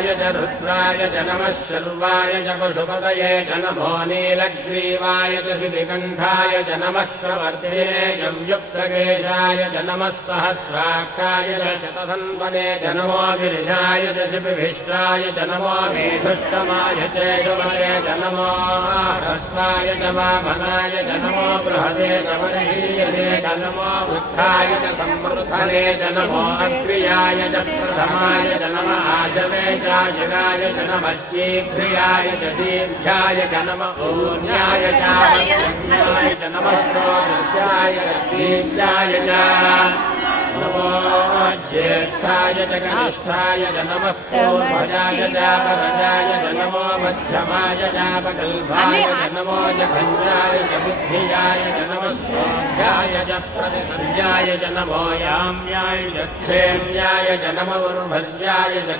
रुद्राय च रुद्राय च नमः शर्वाय च पशुपतये च नमो नीलग्रीवाय च शितिकण्ठाय च नमः प्रवर्ते च युक्तकेशाय च नमः सहस्राक्षाय च शतधन्वने च नमो गिरिजाय च शिपिभिष्टाय च नमो मेधुष्टमाय च शुभये च नमो ह्रस्वाय च वामनाय च नमो बृहदे च वर्षीयते च नमो वृद्धाय च संवृद्धने च नमो अग्र्याय च प्रथमाय च नम आशवे चाशिराय च नमः शीघ्रियाय च दीर्घ्याय च नम ऊर्ण्याय च वक्रतुण्डाय च नमः श्रोदस्याय च दीर्घ्याय च नमो ज्येष्ठाय च कनिष्ठाय च नमः पूर्वजाय च परजाय च नमो मध्यमाय च पकल्भाय च नमो जभञ्जाय च बुद्धियाय च नमः सोऽध्याय च प्रतिसंध्याय च नमो याम्याय च क्षेम्याय च नमो उर्भज्याय च